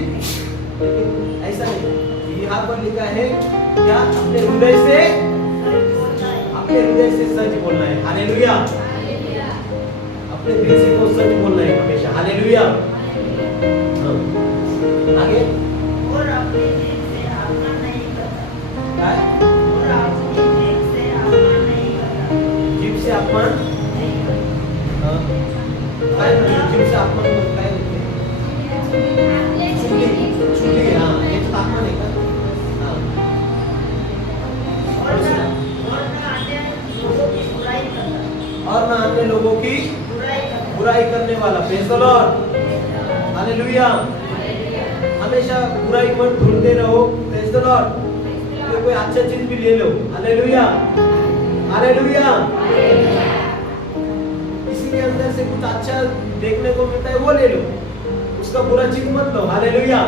लेकिन ऐसा नहीं। यहाँ पर लिखा है क्या? अपने हृदय से अपने हृदय से सच बोलना है। हालेलुया। अपने दिल से को सच बोलना है हमेशा। हालेलुया। आगे और अपने दिल से अपमान नहीं करता। क्या है? और अपने दिल से अपमान नहीं करता। जीभ से अपमान नहीं करता। काय जीभ से अपमान करता है चुगली। हाँ ये तो अपमान है का। हाँ और न अन्य लोगों की बुराई करता। और ना अन्य लोगों की बुराई करता। बुराई करने वाला। Praise the Lord. हालेलुया। हमेशा बुराई मत ढूंढते रहो। Praise the Lord. कोई अच्छा चीज भी ले लो। हालेलुया। हालेलुया। किसी के अंदर से कुछ अच्छा देखने को मिलता है वो ले लो, उसका बुरा चीज मत लो। हालेलुया।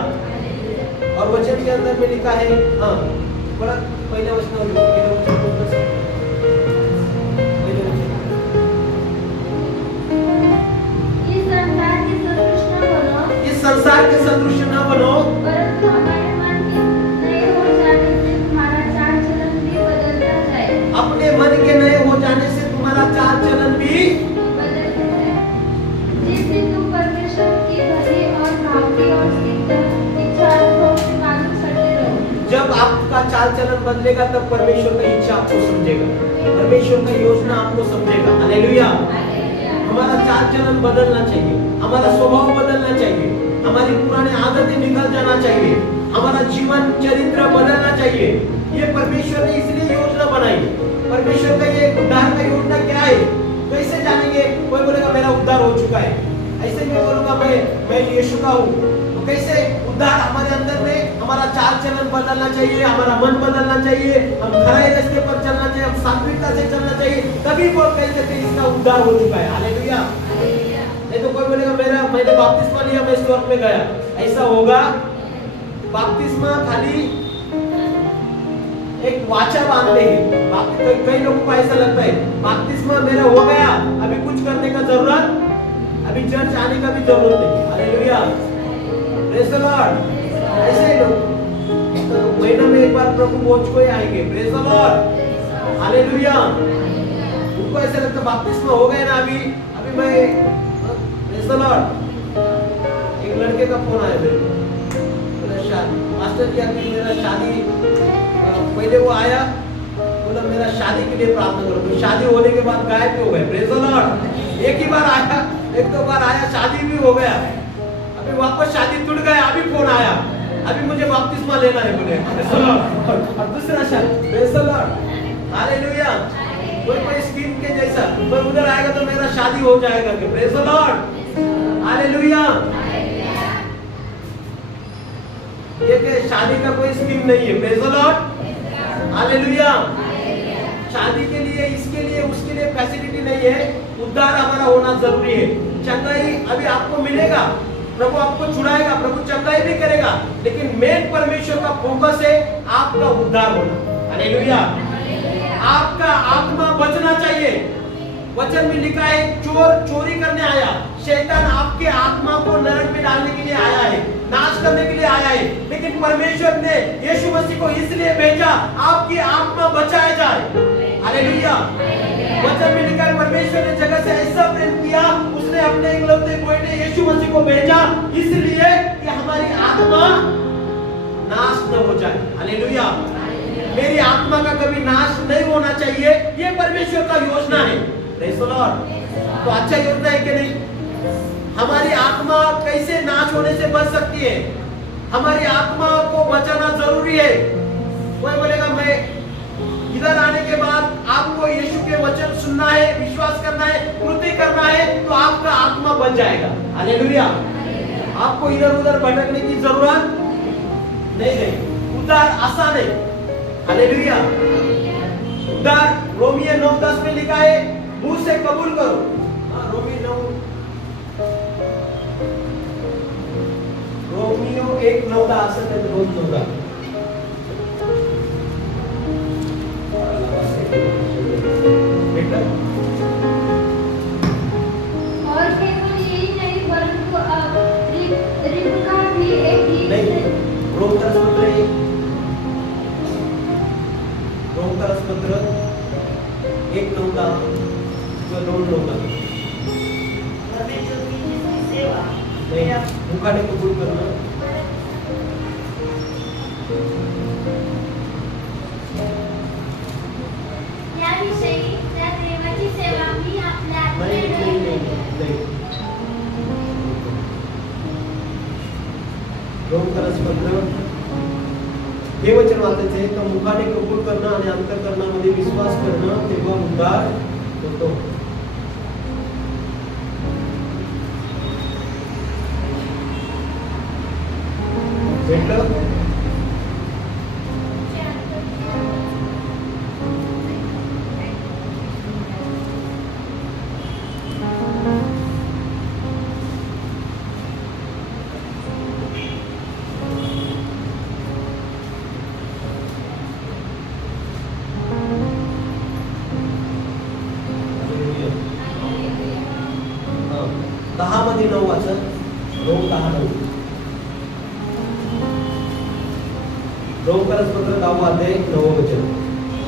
और वचन के अंदर में लिखा है, हाँ बड़ा पहले वचन इस संसार के सदृश न बनो, परंतु हमारे मन के नए हो जाने से तुम्हारा चाल चलन भी बदलता जाए। अपने मन के नए हो जाने से तुम्हारा चाल चलन भी बदलता जाए, जिससे तुम परमेश्वर की भली और भावनी और सिद्ध इच्छा को मालूम करते रहो। जब आपका चाल चलन बदलेगा तब परमेश्वर की इच्छा आपको समझेगा, परमेश्वर की योजना आपको समझेगा। हालेलुया। हमारा चाल चलन बदलना चाहिए, हमारा स्वभाव बदलना चाहिए, हमारी पुरानी आदतें निकल जाना चाहिए, हमारा जीवन चरित्र बदलना चाहिए। ये परमेश्वर ने इसलिए योजना बनाई। परमेश्वर का ये उद्धार का योजना क्या है? कैसे जानेंगे? कोई बोलेगा मेरा उद्धार हो चुका है, ऐसे मैं बोलूंगा मैं यीशु का हूँ। तो कैसे उद्धार? हमारे अंदर में हमारा चाल चलन बदलना चाहिए, हमारा मन बदलना चाहिए, हम खराई रास्ते पर चलना चाहिए, हम सात्विकता से चलना चाहिए, तभी वो कह सकते हैं इसका उद्धार हो चुका है। हालेलुया। नहीं तो कोई बोलेगा मैंने बपतिस्मा लिया, मैं स्वर्ग में गया, ऐसा होगा? बपतिस्मा खाली एक वाचा बांधते हैं। कई लोगों को ऐसा लगता है बपतिस्मा मेरा हो गया, अभी कुछ करने का जरूरत, अभी चर्च आने का भी जरूरत नहीं। हालेलुया। Praise the Lord. ऐसे लोग महीना में एक बार प्रभु पहुंच को आएंगे। Praise the Lord. हालेलुया। उनको ऐसा लगता बपतिस्मा हो गया ना, अभी मैं प्रेज द लॉर्ड। एक लड़के का फोन आया मेरे को, मास्टर जी अभी मेरा शादी, पहले वो आया बोला मेरा शादी के लिए प्रार्थना करो, तो शादी होने के बाद गायब भी हो गए। Praise the Lord. एक ही बार आया, एक दो बार आया, शादी भी हो गया, अभी वापस शादी टूट गया, अभी फोन आया अभी मुझे बपतिस्मा लेना है बोले। Praise the Lord. और दूसरा शादी। Praise the Lord. हालेलुया। कोई स्कीम के जैसा कोई उधर आएगा तो मेरा शादी हो जाएगा। Praise the Lord. हालेलुया। ये कि शादी का कोई स्कीम नहीं है। Praise the Lord. हालेलुया। शादी के लिए, इसके लिए, उसके लिए फैसिलिटी नहीं है। उद्धार हमारा होना जरूरी है। चंगाई अभी आपको मिलेगा, प्रभु आपको छुड़ाएगा, प्रभु चंगाई भी करेगा, लेकिन मेन परमेश्वर का फोकस है आपका उद्धार होना। हालेलुया। आपका आत्मा बचना चाहिए। वचन में लिखा है चोर चोरी करने आया, शैतान आपके आत्मा को नरक में डालने के लिए आया है, नाश करने के लिए आया है, लेकिन परमेश्वर ने यीशु मसीह को इसलिए भेजा आपकी आत्मा बचाया जाए। हालेलुया। वचन में लिखा है परमेश्वर ने जगत से ऐसा प्रेम किया, उसने अपने इकलौते बेटे यीशु मसीह को भेजा इसलिए कि हमारी आत्मा नाश न हो जाए। हालेलुया। मेरी आत्मा का कभी नाश नहीं होना चाहिए, ये परमेश्वर का योजना है। Praise the Lord. तो अच्छा योजना है कि नहीं? हमारी आत्मा कैसे नाश होने से बच सकती है? हमारी आत्मा को बचाना जरूरी है। कोई बोलेगा मैं इधर आने के बाद आपको यीशु के वचन सुनना है, विश्वास करना है, कृत्य करना है, तो आपका आत्मा बच जाएगा। हालेलुया। आपको इधर उधर भटकने की जरूरत नहीं। उद्धार आसान है। हालेलुया। उद्धार रोमियो 9:10 में लिखा है मुंह से कबूल करो। रोमियो 1:9 असं ते 2:9 बेटा। और केवल यही नहीं परंतु रिबका भी एक ही नहीं, रोमकरस पत्र जो दोन लोग परमेश्वर की जिसकी सेवा नहीं मुखाने कबूल करना याविषयी त्या देवाची सेवा मी आपल्या नहीं नहीं नहीं नहीं रोमकरस पत्र हे वचन वाचायचं आहे तर मुखाने कबूल करणं आणि अंतःकरणामध्ये विश्वास करणं तेव्हा उद्धार होतो. भेटलं? दहा मध्ये 9 वाचन रोम 10:9 रोमकरस पत्र 10 अध्याय 9 वचन.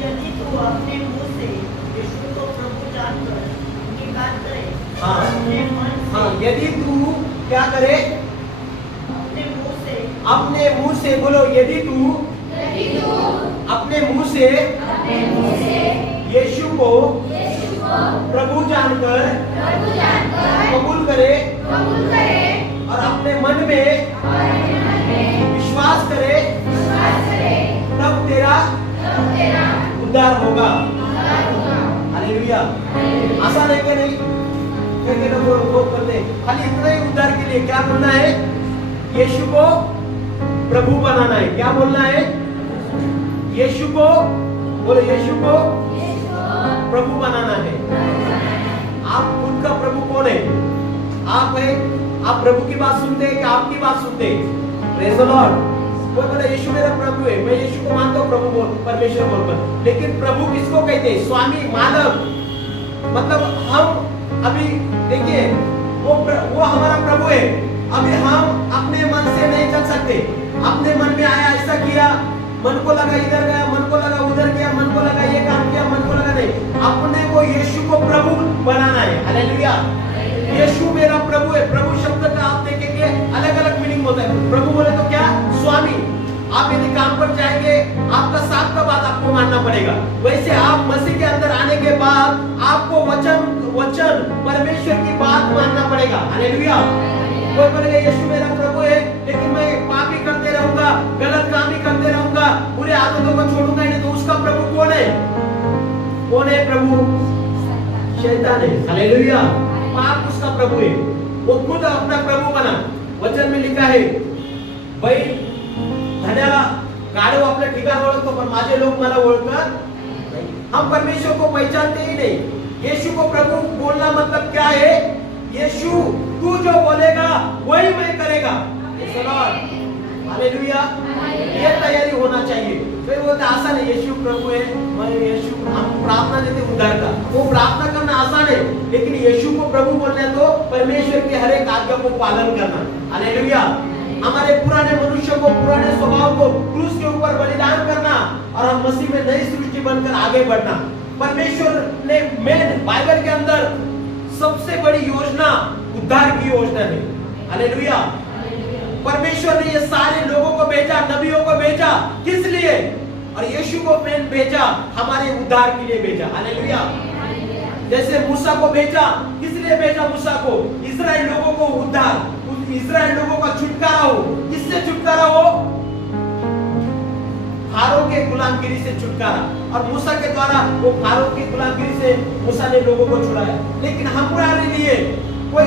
यदि तू अपने मुंह से यीशु को प्रभु जानकर अंगीकार करे हाँ अपने मन से हाँ यदि तू क्या करे अपने मुंह से बोलो यदि तू अपने मुंह से यीशु को प्रभु जानकर कबूल करे और अपने मन में विश्वास करे तब तेरा उद्धार होगा. हालेलुया. आसान है क्या नहीं? क्या लोग करते हैं खाली इतना ही उद्धार के लिए क्या करना है? यीशु को प्रभु बनाना है. क्या बोलना है? यीशु को बोलो यीशु को प्रभु बनाना है. आप खुद का प्रभु कौन है? आप है. आप प्रभु की बात सुनते हैं कि आपकी बात सुनते हैं? Praise the Lord. कोई बोले यीशु मेरा प्रभु है, मैं यीशु को मानता हूँ प्रभु बोल परमेश्वर बोलकर, लेकिन प्रभु किसको कहते हैं? स्वामी मालक. मतलब हम अभी देखिए वो हमारा प्रभु है. अभी हम अपने मन से नहीं चल सकते. अपने मन में आया ऐसा किया, मन को लगा इधर गया, मन को लगा उधर गया, मन को लगा ये काम किया, मन को लगा नहीं. अपने को यीशु को प्रभु बनाना है. हालेलुया. यीशु मेरा प्रभु है. प्रभु शब्द का आप देखेंगे अलग अलग मीनिंग होता है. प्रभु बोले तो क्या? स्वामी. आप यदि काम पर जाएंगे आपका साथ का बात आपको मानना पड़ेगा. वैसे आप मसीह के अंदर आने के बाद आपको वचन परमेश्वर की बात मानना पड़ेगा. हालेलुया. कोई बोलेगा यीशु मेरा प्रभु है लेकिन मैं पाप ही करते रहूंगा, गलत काम ही करते रहूंगा, बुरे आदतों को छोड़ूंगा नहीं, तो उसका प्रभु कौन है? कौन है प्रभु? शैतान है. हालेलुया. पाप उसका प्रभु है. वो खुद अपना प्रभु बना. वचन में लिखा है भाई धन्याला गाडव आपल्या ठिकाण ओळखतो पण माझे लोक मला ओळखत नाही. हम परमेश्वर को पहचानते ही नहीं. यीशु को प्रभु बोलना मतलब क्या है? यीशु तू जो बोलेगा वही मैं करेगा. हालेलुया. ये तैयारी होना चाहिए. फिर वो आसान है. यीशु प्रभु है, मैं यीशु हम प्रार्थना देते उद्धार का, वो प्रार्थना करना आसान है, लेकिन यीशु को प्रभु बोलना तो परमेश्वर के हर एक आज्ञा को पालन करना. हालेलुया. हमारे पुराने मनुष्य को, पुराने स्वभाव को क्रूस के ऊपर बलिदान करना और हम मसीह में नई सृष्टि बनकर आगे बढ़ना. परमेश्वर ने मेन बाइबल के अंदर सबसे बड़ी योजना उद्धार की योजना है. हालेलुया. परमेश्वर ने ये सारे लोगों को भेजा, नबियों को भेजा. किस लिए? और यीशु को मेन भेजा हमारे उद्धार के लिए भेजा. हालेलुया. जैसे मूसा को भेजा, किस लिए भेजा मूसा को? इस्राएल लोगों को उद्धार, इस्राएल लोगों का छुटकारा हो. किससे छुटकारा हो? फारो के गुलामगिरी से छुटकारा. और मूसा के द्वारा वो फारो की गुलामगिरी से मूसा ने लोगों को छुड़ाया. लेकिन हमारे लिए कोई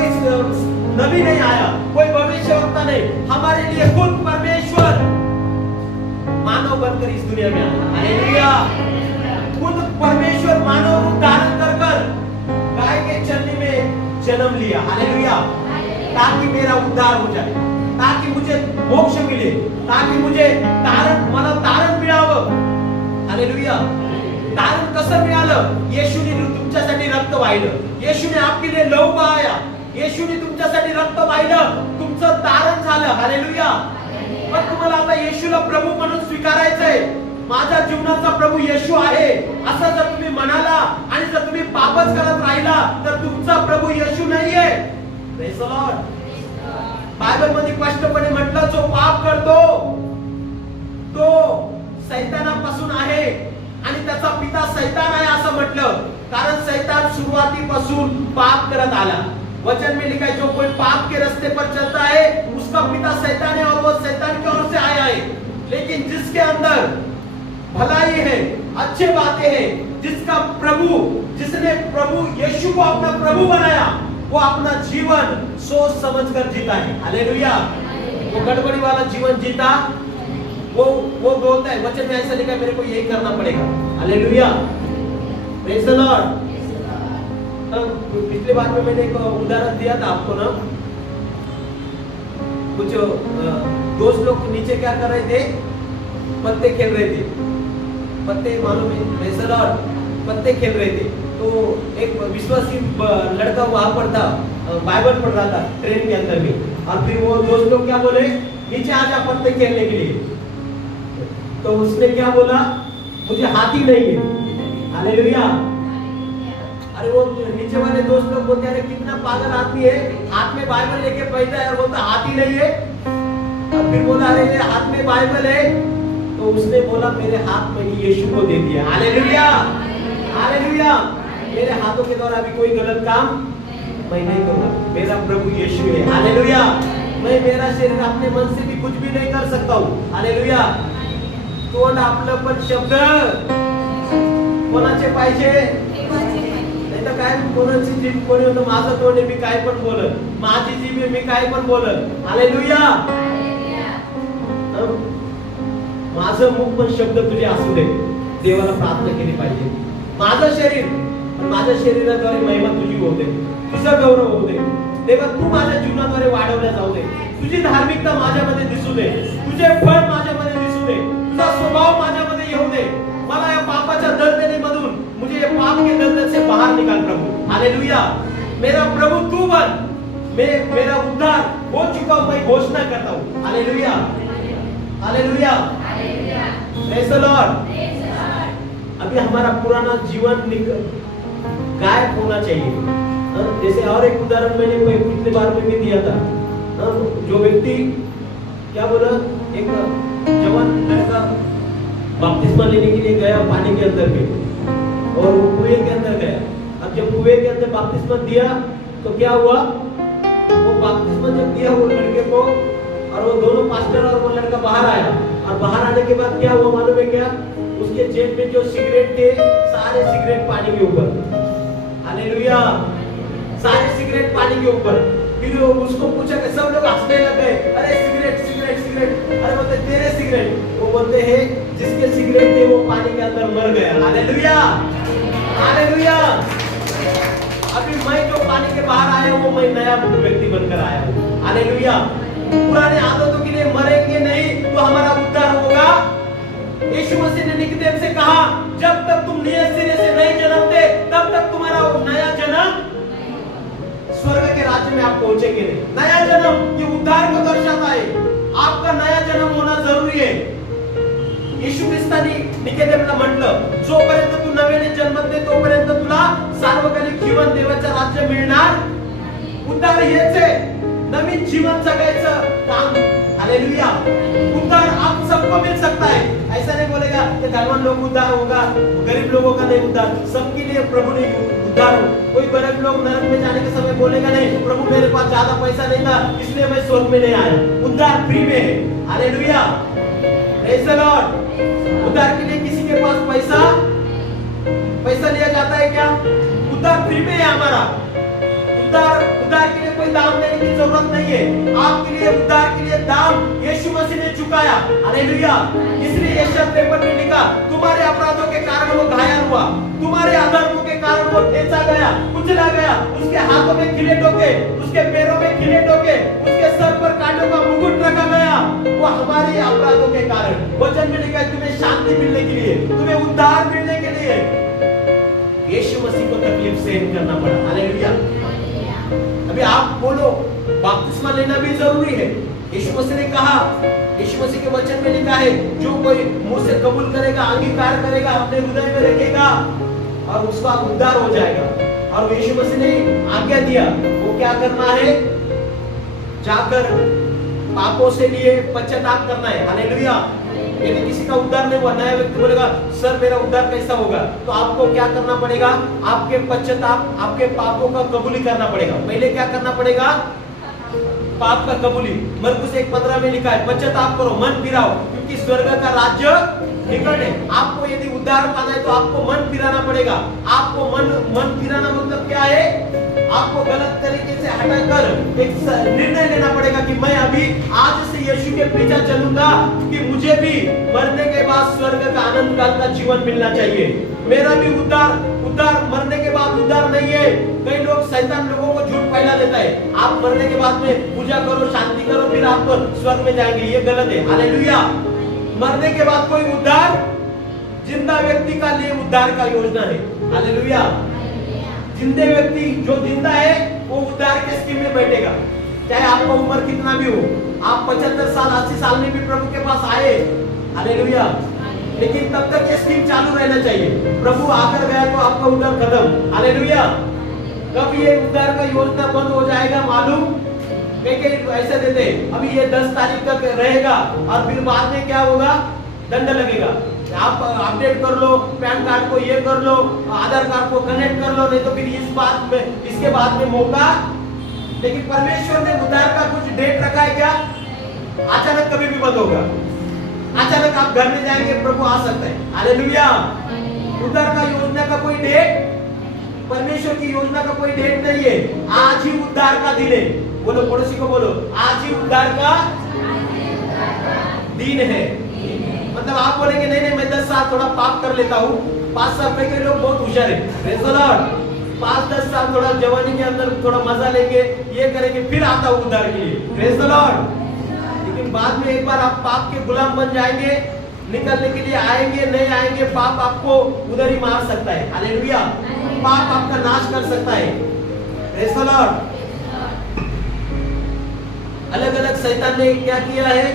नबी नहीं आया, कोई भविष्यवक्ता नहीं. हमारे लिए खुद परमेश्वर मानव बनकर इस दुनिया में आया. हालेलुया. खुद परमेश्वर मानव रूप धारण कर गाय के चलनी में जन्म लिया. हालेलुया. ताकि मेरा उद्धार हो जाए, ताकि मुझे मोक्ष मिले, ताकि मुझे तारण मिळावं. हालेलुया. तारण कसं मिळालं? येशूने तुमच्यासाठी रक्त वाहिलं. येशूने आपके लिए लहू बहाया. येशूने तुमच्यासाठी रक्त वाहिलं, तुमचं तारण झालं. हालेलुया. पण तुम्हाला आता येशूला प्रभू म्हणून स्वीकारायचंय. माझ्या जीवनाचा प्रभू येशू आहे असं जर तुम्ही म्हणाला आणि जर तुम्ही पापच करत राहिला तर तुमचा प्रभू येशू नाहीये. Praise the Lord. बायबल मध्ये स्पष्टपणे म्हटलं जो पाप करतो तो सैतानापासून आहे आणि त्याचा पिता सैतान आहे असं म्हटलं, कारण सैतान सुरुवातीपासून पाप करत आला. वचन में लिखा है जो कोई पाप के रास्ते पर चलता है उसका पिता शैतान है और वो शैतान की ओर से आया है. लेकिन जिसके अंदर भलाई है, अच्छी बातें हैं, जिसका प्रभु, जिसने प्रभु यीशु को अपना प्रभु बनाया, वो अपना जीवन सोच समझकर जीता है. हालेलुया. वो गड़बड़ी वाला जीवन जीता, वो बोलता है, वचन में ऐसा लिखा है मेरे को यही करना पड़ेगा. हालेलुया. Praise the Lord. पिछली बार में मैंने एक उदाहरण दिया था आपको ना, कुछ दोस्त लोग नीचे क्या कर रहे थे, पत्ते खेल रहे थे. पत्ते मालूम है, प्रेज द लॉर्ड, पत्ते खेल रहे थे. तो एक विश्वासी लड़का वहां पर था, बाइबल पढ़ रहा था ट्रेन के अंदर में, और फिर वो दोस्त लोग क्या बोले, नीचे आ जा पत्ते खेलने के लिए. तो उसने क्या बोला, मुझे हाथी नहीं है. हालेलुया. अरे वो नीचे वाले दोस्त लोग बोलते हैं कितना पागल आदमी है, हाथ में बाइबल लेके बैठा है और बोलता हाथी नहीं है. और फिर बोला अरे मेरे हाथ में बाइबल है. तो उसने बोला मेरे हाथ में यीशु को दे दिया. हालेलुया. हालेलुया. मेरे हाथों के द्वारा अभी कोई गलत काम मैं नहीं करूंगा, मेरा प्रभु यीशु है. हालेलुया. मैं मेरा शरीर अपने मन से भी कुछ भी नहीं कर सकता हूँ. हालेलुया. तोंड आपलं पण शब्द कोणाचे पाहिजे, नाही तर काय कोणाची जीभ, कोणी होतं माझं तोंड मी काय पण बोलत, माझी जीभ मी काय पण बोलत. हालेलुया. माझं मुख पण शब्द तुझे असू दे. देवाला प्रार्थना केली पाहिजे. माझं शरीर, माझ्या शरीराद्वारे महिमा तुझी होऊ दे, तुझा गौरव होऊ दे. देवा तू माझ्या जीवनाद्वारे वाढवल्या जाऊ दे. तुझी धार्मिकता माझ्यामध्ये दिसू दे, तुझे फळ माझ्यामध्ये दिसू दे, तुझा स्वभाव माझ्यामध्ये येऊ दे. मला या पापाच्या दलदलीमधून, मुझे ये पाप के दलदल से बाहर निकाल प्रभु. हालेलुया. मेरा प्रभु तू बन. मेरा उद्धार हो चुका, मैं घोषणा करता हूँ. Hallelujah. Hallelujah. Praise the Lord. अभी हमारा पुराना जीवन गायब होना चाहिए. जैसे और एक उदाहरण मैंने पिछले बार में भी दिया था. जो व्यक्ति क्या बोला, एक जवान लड़का बपतिस्मा लेने के लिए गया पानी के अंदर में, और वो कुएं के अंदर गया. अब जब कुएं के अंदर बपतिस्मा दिया तो क्या हुआ, वो बपतिस्मा जब दिया वो लड़के को, और वो दोनों पास्टर और वो लड़का बाहर आया, और बाहर आने के बाद क्या हुआ मालूम है क्या, उसके जेब में जो सिगरेट थे सारे सिगरेट पानी के ऊपर. हालेलुया. सारे सिगरेट पानी के ऊपर. फिर उसको पूछा कि सब लोग हंसने लग गए, अरे सिगरेट सिगरेट सिगरेट. अरे बोलते तेरे सिगरेट. वो बोलते हैं जिसके सिगरेट थे वो पानी के अंदर मर गया. हालेलुया. हालेलुया. अभी मैं जो पानी के बाहर आया हूँ वो मैं नया व्यक्ति बनकर आया हूँ. हालेलुया. पुराने आदतों के लिए मरेंगे नहीं तो हमारा उद्धार होगा. यीशु मसीह ने निकोदेम से कहा जब तक तुम नए सिरे से नहीं जन्मते तब तक तुम्हारा नया जन्म स्वर्ग के राज्य में आप पहुंचेंगे नहीं. नया जन्म ये उद्धार को दर्शाता है. आपका नया जन्म होना जरूरी है. येशू ख्रिस्तानी निकोदेमला म्हटलं जोपर्यंत तू नव्याने जन्मत नाही तोपर्यंत तुला सार्वकालिक जीवन देवाचं राज्य मिळणार. उद्धार हेच आहे, नवीन जीवन जगायचं काम. हालेलुया. उद्धार आप सबको मिल सकता है. ऐसा नहीं बोलेगा कि धर्मवान लोग उद्धार होगा, गरीब लोगों का नहीं उद्धार. सबके लिए प्रभु ने उद्धार हो. कोई गरीब लोग नरक में जाने के समय बोलेगा नहीं प्रभु मेरे पास ज्यादा पैसा नहीं था इसलिए मैं स्वर्ग में नहीं आया. उद्धार फ्री में है. हालेलुया. Praise the Lord. उद्धार के लिए किसी के पास पैसा लिया जाता है क्या? उद्धार फ्री में है हमारा. उद्धार के लिए कोई दाम देने की जरूरत नहीं है. आपके लिए उद्धार के लिए दाम यीशु मसीह ने चुकाया. हालेलुया. इसलिए यशायाह 53 में लिखा तुम्हारे अपराधों के कारण वो घायल हुआ, तुम्हारे अधर्मों के कारण वो ठेसा गया, कुचला गया. उसके हाथों में खिले टोके, उसके पैरों में खिले टोके, उसके सर पर कांटों का मुकुट रखा गया. वो हमारे अपराधों के कारण. वचन में लिखा है तुम्हें शांति मिलने के लिए, तुम्हें उद्धार मिलने के लिए यीशु मसीह को तकलीफ सहन करना पड़ा. हालेलुया. अभी आप बोलो बपतिस्मा लेना भी जरूरी है. यीशु मसीह ने कहा, यीशु मसीह के वचन में लिखा है, जो कोई मुंह से कबूल करेगा, अंगीकार करेगा, अपने हृदय में रखेगा और उसका उद्धार हो जाएगा। और यीशु मसीह ने आज्ञा दिया, वो क्या करना है, जाकर पापों से लिए पश्चाताप करना है। हालेलुया। यदि किसी का उद्धार नहीं हुआ, नया व्यक्ति बोलेगा सर मेरा उद्धार कैसा होगा, तो आपको क्या करना पड़ेगा, आपके पश्चाताप, आपके पापों का कबूली करना पड़ेगा। पहले क्या करना पड़ेगा, पाप का कबूली। मरकुस 1:15 में लिखा है, पश्चाताप करो, मन फिराओ, क्योंकि स्वर्ग का राज्य निकट है। आपको यदि उद्धार पाना है तो आपको मन फिराना पड़ेगा। आपको मन फिराना मतलब क्या है, आपको गलत तरीके से हटाकर एक निर्णय लेना पड़ेगा कि मैं अभी आज से यीशु के पीछे चलूंगा, कि मुझे भी मरने के बाद स्वर्ग का आनंद काल का जीवन मिलना चाहिए। मेरा भी उद्धार मरने के बाद उद्धार नहीं है। कई लोग, शैतान लोगों को झूठ फैला देता है, आप मरने के बाद में पूजा करो, शांति करो, फिर आप स्वर्ग में जाएंगे। ये गलत है। हालेलुया। मरने के बाद कोई उद्धार, जिंदा व्यक्ति का लिए उद्धार का योजना है। हालेलुया। जिंदे व्यक्ति जो जिंदा है वो उद्धार के स्कीम में बैठेगा। चाहे आपका उम्र कितना भी हो, आप 75 साल 80 साल में भी प्रभु के पास आए, हालेलुया, लेकिन तब तक ये स्कीम चालू रहना चाहिए। प्रभु आकर गया तो आपका उद्धार खत्म। हालेलुया। कब ये उद्धार का योजना बंद हो जाएगा मालूम, कई ऐसे देते अभी ये 10 तारीख तक रहेगा और फिर बाद में क्या होगा, दंड लगेगा। आप अपडेट कर लो, पैन कार्ड को ये कर लो, आधार कार्ड को कनेक्ट कर लो, नहीं तो फिर इसके बाद में मौका। लेकिन परमेश्वर ने उद्धार का कुछ डेट रखा है क्या, अचानक कभी भी बंद होगा। अचानक आप घर में जाएंगे, प्रभु आ सकता है। हालेलुया। उद्धार का योजना का कोई डेट, परमेश्वर की योजना का कोई डेट नहीं है। आज ही उद्धार का दिन है। बोलो, पड़ोसी को बोलो, आज ही उद्धार का दिन है। मतलब आप बोलेंगे नहीं मैं 10 साल थोड़ा पाप कर लेता हूँ। 5 साल पहले लोग बहुत होशियार है, 5-10 साल थोड़ा जवानी के अंदर थोड़ा मजा लेंगे, ये करेंगे, फिर आता हूँ उद्धार के लिए। Praise the Lord. लेकिन बाद में एक बार आप पाप के गुलाम बन जाएंगे, निकलने के लिए आएंगे नहीं आएंगे, पाप आपको उधर ही मार सकता है। हालेलुया। पाप आपका नाश कर सकता है। Praise the Lord. अलग अलग शैतान ने क्या किया है,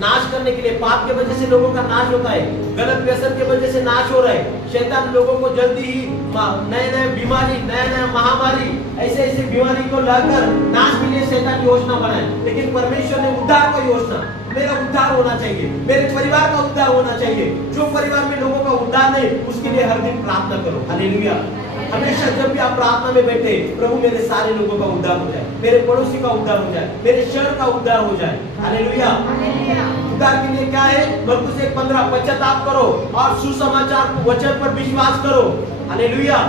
नाश करने के लिए। पाप के वजह से लोगों का नाश होता है, गलत व्यसन के वजह से नाश हो रहा है। शैतान लोगों को जल्दी ही नए बीमारी, नया महामारी, ऐसे बीमारी को लाकर नाश के लिए शैतान योजना बनाए। लेकिन परमेश्वर ने उद्धार का योजना, मेरा उद्धार होना चाहिए, मेरे परिवार का उद्धार होना चाहिए। जो परिवार में लोगों का उद्धार नहीं, उसके लिए हर दिन प्रार्थना करो। हालेलुया। हमेशा जब भी आप प्रार्थना में बैठे, प्रभु मेरे सारे लोगों का उद्धार हो जाए, मेरे पड़ोसी का उद्धार हो जाए, मेरे शहर का उद्धार हो जाए। हालेलुया। उद्धार के लिए क्या है, मरकुस 1:15, पश्चाताप करो और सुसमाचार वचन पर विश्वास करो। हालेलुया।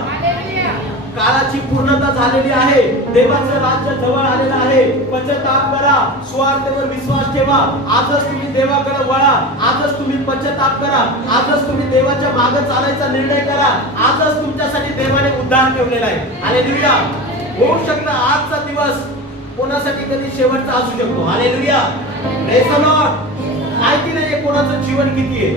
काळाची पूर्णता झालेली आहे, देवाचं राज्य जवळ आलेलं आहे। पश्चाताप करा, स्वार्थावर विश्वास ठेवा। आजच तुम्ही देवाकडे वळा, आजच तुम्ही पश्चाताप करा, आजच तुम्ही देवाच्या मागे चालायचा निर्णय करा। आजच तुमच्यासाठी देवाने उद्धार ठेवलेला आहे। हालेलुया। होऊ शकतं आजचा दिवस कोणासाठी कधी शेवटचा असू शकतो। हालेलुया। Praise the Lord. माहिती नाहीये कोणाचं जीवन किती आहे,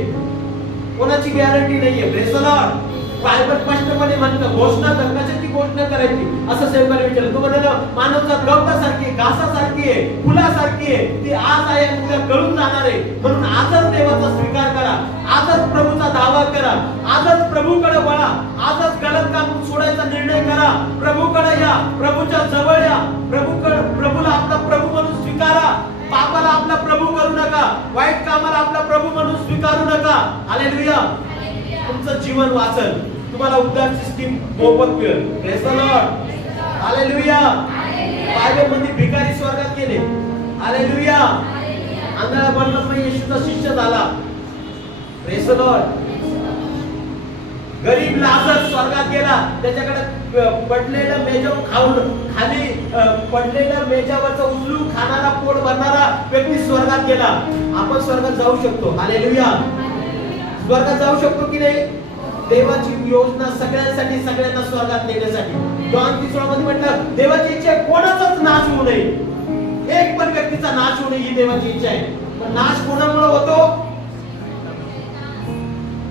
कोणाची गॅरंटी नाहीये। Praise the Lord. बायबल स्पष्टपणे म्हणतं, घोषणा कर, कशाची घोषणा करायची असं सेवकाने विचारलं। तो म्हणाला मानवजात गवतासारखी, घासासारखी आहे, फुलासारखी आहे, ती आज आहे आणि उद्या गळून जाणार आहे। म्हणून आजच देवाचा स्वीकार करा, आजच प्रभूचा दावा करा, आजच प्रभूकडे वळा, आजच गलत काम सोडायचा निर्णय करा, प्रभूकडे या, प्रभूच्या जवळ या, प्रभूला आपला प्रभू म्हणून स्वीकारा। पापाला आपला प्रभू करू नका, वाईट कामाला आपला प्रभू म्हणून स्वीकारू नका। हालेलुया। तुमचं जीवन वाचल, तुम्हाला उद्धारची स्कीम मोफत मिळेल। Praise the Lord. Hallelujah. Bible मध्ये भिकारी स्वर्गात गेले। हालेलुया। आंधळा बर्नबाई येशूचा शिष्य झाला। Praise the Lord. गरीब लाजर स्वर्गात गेला, त्याच्याकडे पडलेलं मेजावर खाऊन खाली पडलेलं मेजावरचं उचलून खाणारा, पोट भरणारा व्यक्ती स्वर्गात गेला। आपण स्वर्गात जाऊ शकतो। हालेलुया। स्वर्गात जाऊ शकतो की नाही? देवाची योजना सगळ्यांसाठी, सगळ्यांना स्वर्गात नेण्यासाठी। जॉन 3 मध्ये म्हटलं, देवाची इच्छा आहे कोणाचाच नाश होऊ नये, एक पण व्यक्तीचा नाश होऊ नये, ही देवाची इच्छा आहे। पण नाश कोणामुळे होतो?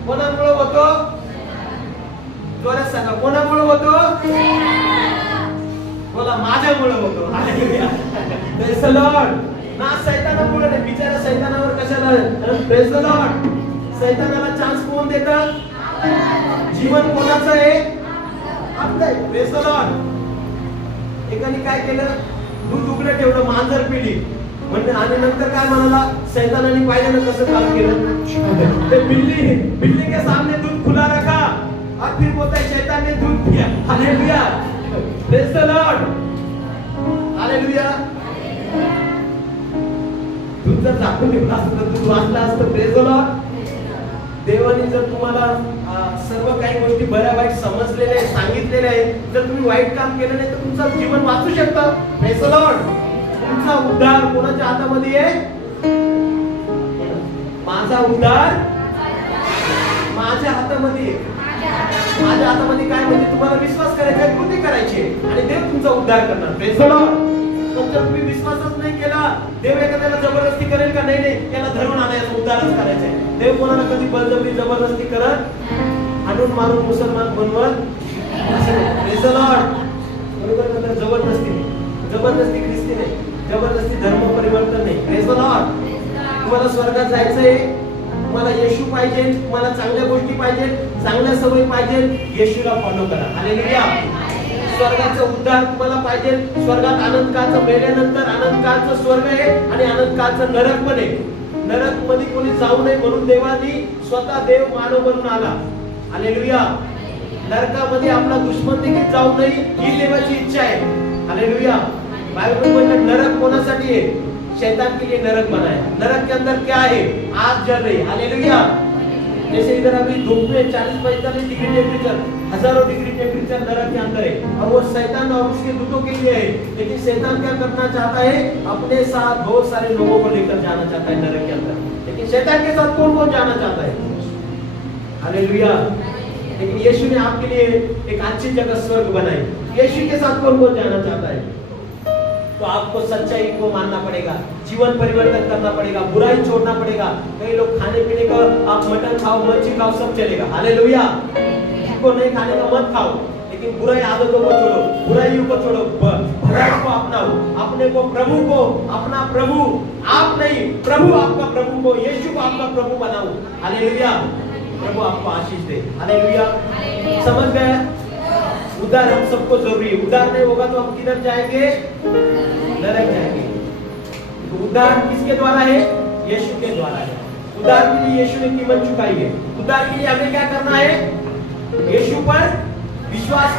कोणामुळे होतो? जोरात सांगा, कोणामुळे होतो? बोला, माझ्यामुळे होतो। हालेलुया। Praise the Lord. ना सैतानामुळे नाही, बिचारा सैतानावर कशाला, प्रेज द लॉर्ड, सैतानाला चान्स कोण देतं? जीवन कोणाचं आहे? आपलं आहे. Praise the Lord. एकाने काय केलं, दूध उघडं ठेवलं, मांजर पिली म्हणजे, आणि नंतर काय म्हणाला, सैतानाने पाहिलं ना कसं काम केलं, ते बिल्ली के सामने दूध खुला रखा और फिर बोलता है शैतान ने दूध पिया. Hallelujah, praise the Lord, hallelujah. दूध जर झाकून ठेवलं असतं तर दूध वाचलं असतं. Praise the Lord. देवाने जर तुम्हाला सर्व काही गोष्टी बऱ्या वाईट समजलेल्या आहेत, सांगितलेल्या आहेत, जर तुम्ही वाईट काम केलं नाही तर तुमचं जीवन वाचू शकतं. Praise the Lord. तुमचा उद्धार कोणाच्या हातामध्ये आहे? माझा उद्धार माझ्या हातामध्ये आहे. माझ्या हातामध्ये काय म्हणजे तुम्हाला विश्वास करायचा आहे, कृती करायची आहे आणि देव तुमचा उद्धार करणार. Praise the Lord. पण जर तुम्ही विश्वासच नाही केला, देव एखाद्याला जबरदस्ती करेल का? नाही, त्याला धरून आणायचं, उद्धारच करायचं आहे. देव कोणाला कधी बळजबरी जबरदस्ती करत, आणून मारून मुसलमान बनवत असं नाही. Praise the Lord. बरोबर ना? जबरदस्ती ख्रिस्ती नाही, जबरदस्ती धर्म परिवर्तन नाही. Praise the Lord. तुम्हाला स्वर्गात जायचंय, तुम्हाला येशू पाहिजे, तुम्हाला चांगल्या गोष्टी पाहिजे, चांगल्या सवयी पाहिजे, येशूला फॉलो करा. हालेलुया. स्वर्गाचा उद्धार तुम्हाला पाहिजे, स्वर्गात आनंदकाळचं, मेल्यानंतर आनंदकाळचं स्वर्ग आहे आणि आनंदकाळचं नरक पण आहे. नरक मध्ये कोणी जाऊ नये म्हणून देवानी स्वतः देव मानव बनून आला. हालेलुया. नरकामध्ये आपला दुश्मन देखील जाऊ नये ही देवाची इच्छा आहे. हालेलुया. बाइबल में नरक कोणासाठी है? शैतान के लिए नरक बना है. नरक के अंदर क्या है? आग जल रही. हालेलुया. जैसे इधर अभी धूप में 40-45 डिग्री टेम्परेचर, हजारों डिग्री टेम्परेचर नरक के अंदर है और वो शैतान और उसके दूतों के लिए है. लेकिन शैतान क्या करना चाहता है? अपने साथ बहुत सारे लोगों को लेकर जाना चाहता है नरक के अंदर. लेकिन शैतान के साथ कौन कौन जाना चाहता है? हालेलुया. लेकिन यीशु ने आपके लिए एक अच्छी जगह स्वर्ग बनाई. यीशु के साथ कौन कौन जाना चाहता है? तो आपको सच्चाई को मानना पड़ेगा, जीवन परिवर्तन करना पड़ेगा, बुराई छोड़ना पड़ेगा. कई लोग खाने पीने का, आप मटन खाओ, मच्छी खाओ, सब चलेगा. हालेलुया. जिनको नहीं खाने का मत खाओ, लेकिन बुराई आदतों को छोड़ो, बुराइयों को छोड़ो, भलाई को अपनाओ, अपने को प्रभु को, अपना प्रभु, आप नहीं, प्रभु आपका प्रभु को, यीशु को आपका प्रभु बनाओ. हालेलुया. प्रभु आपको आशीष दे. हालेलुया. समझ गए? उद्धार हम सबको जरूरी है. उद्धार नहीं होगा तो हम किधर जाएंगे? नरक जाएंगे. तो उद्धार किसके द्वारा है? यीशु के द्वारा है. उद्धार के लिए यीशु ने कीमत चुकाई है. उद्धार के लिए हमें क्या करना है? यीशु पर विश्वास